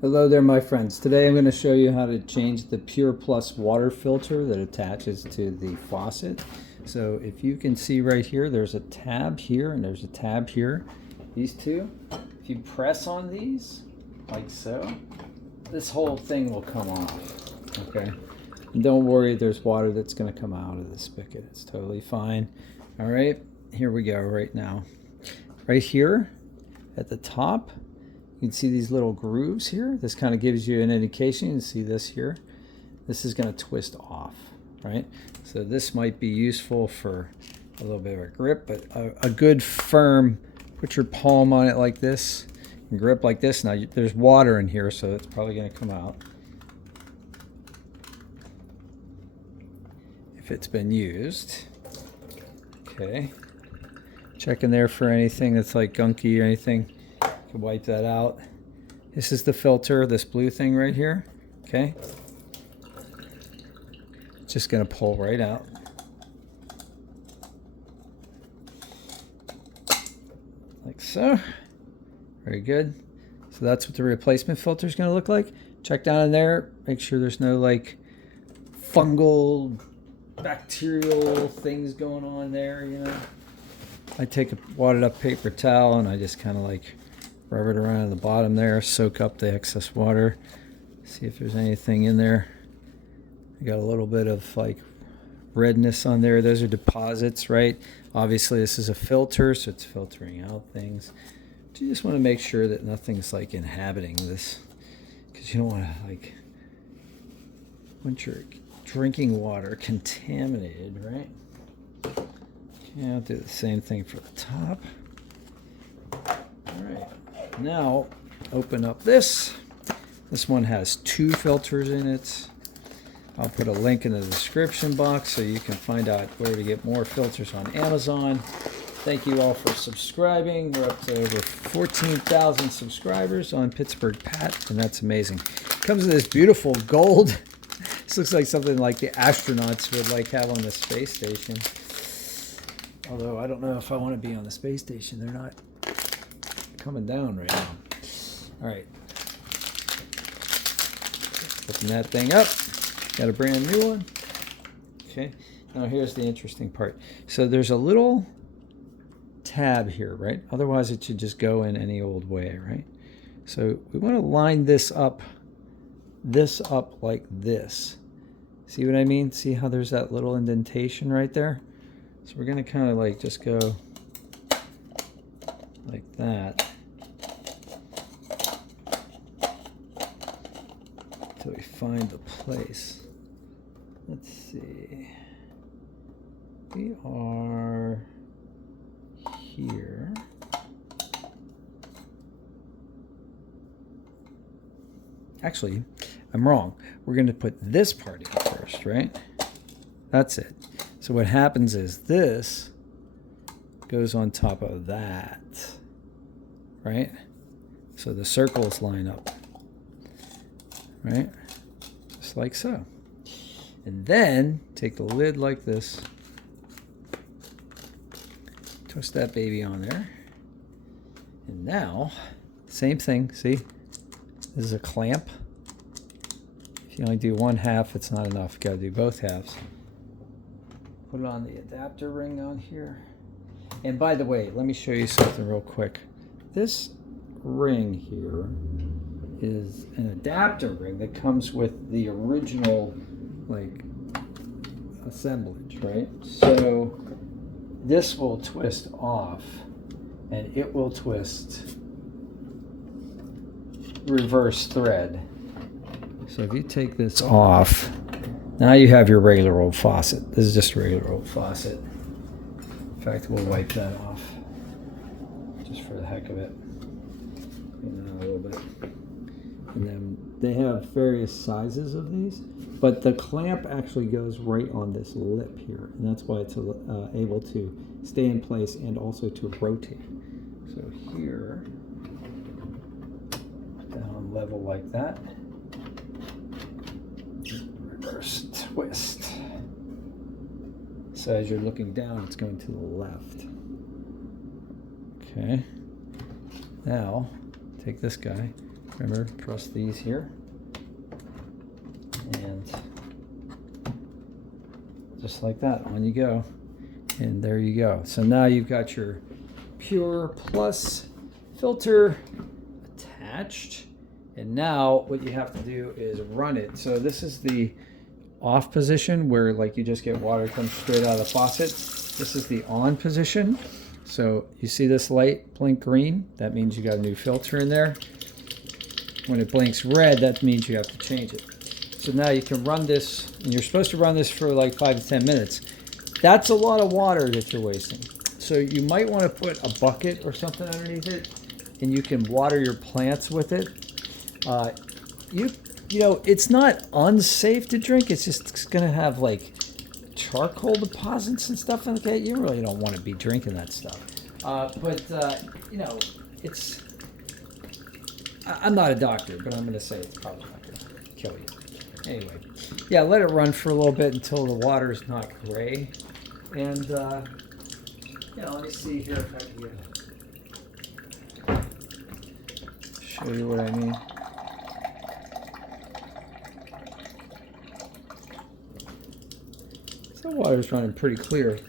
Hello there, my friends. Today I'm going to show you how to change the PUR Plus water filter that attaches to the faucet. So if you can see right here, there's a tab here and there's a tab here. These two, if you press on these, like so, this whole thing will come off, okay? And don't worry, there's water that's going to come out of the spigot. It's totally fine. All right, here we go right now. Right here at the top, you can see these little grooves here. This kind of gives you an indication. You can see this here. This is going to twist off, right? So this might be useful for a little bit of a grip, but a good firm, put your palm on it like this and grip like this. Now there's water in here, so it's probably going to come out if it's been used. Okay. Check in there for anything that's like gunky or anything. You can wipe that out. This is the filter, this blue thing right here. Okay. Just going to pull right out. Like so. Very good. So that's what the replacement filter is going to look like. Check down in there. Make sure there's no like fungal, bacterial things going on there, you know. I take a wadded up paper towel and I just kind of like rub it around at the bottom there, soak up the excess water, see if there's anything in there. I got a little bit of like redness on there. Those are deposits, right? Obviously this is a filter, so it's filtering out things. But you just want to make sure that nothing's like inhabiting this, because you don't want to like want your drinking water contaminated, right? Okay, I'll do the same thing for the top. All right. Now, open up this. This one has 2 filters in it. I'll put a link in the description box so you can find out where to get more filters on Amazon. Thank you all for subscribing. We're up to over 14,000 subscribers on Pittsburgh Pat, and that's amazing. It comes in this beautiful gold. This looks like something like the astronauts would like have on the space station. Although I don't know if I want to be on the space station. They're not coming down right now. All right. Open that thing up. Got a brand new one. Okay. Now here's the interesting part. So there's a little tab here, right? Otherwise it should just go in any old way, right? So we want to line this up like this. See what I mean? See how there's that little indentation right there? So we're going to kind of like just go like that until we find the place. Let's see. We are here. Actually, I'm wrong. We're going to put this part in first, right? That's it. So what happens is this goes on top of that, right? So the circles line up, right? Just like so. And then take the lid like this, twist that baby on there. And now, same thing, see? This is a clamp. If you only do one half, it's not enough. You gotta do both halves. Put it on the adapter ring on here. And by the way, let me show you something real quick. This ring here is an adapter ring that comes with the original like assemblage, right? So this will twist off and it will twist reverse thread. So if you take this off, now you have your regular old faucet. This is just a regular old faucet. In fact, we'll wipe that off just for the heck of it. Clean that a little bit. And then they have various sizes of these, but the clamp actually goes right on this lip here, and that's why it's able to stay in place and also to rotate. So here, down level like that. Reverse twist. So as you're looking down, it's going to the left. Okay. Now, take this guy, Remember, press these here. And just like that, on you go. And there you go. So now you've got your PUR Plus filter attached. And now what you have to do is run it. So this is the off position where like you just get water comes straight out of the faucet. This is the on position. So you see this light blink green? That means you got a new filter in there. When it blinks red, that means you have to change it. So now you can run this, and you're supposed to run this for like 5 to 10 minutes. That's a lot of water that you're wasting. So you might want to put a bucket or something underneath it, and you can water your plants with it. You know, it's not unsafe to drink. It's just it's going to have like charcoal deposits and stuff like that. You really don't want to be drinking that stuff. You know, it's... I'm not a doctor, but I'm going to say it's probably not going to kill you. Anyway, yeah, let it run for a little bit until the water is not gray. And, yeah, let me see here if I can show you what I mean. So the water's running pretty clear.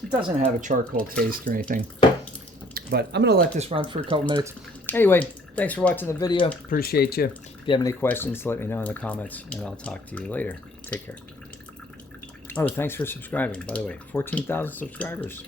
It doesn't have a charcoal taste or anything, but I'm going to let this run for a couple minutes. Anyway, thanks for watching the video. Appreciate you. If you have any questions, let me know in the comments, and I'll talk to you later. Take care. Oh, thanks for subscribing, by the way. 14,000 subscribers.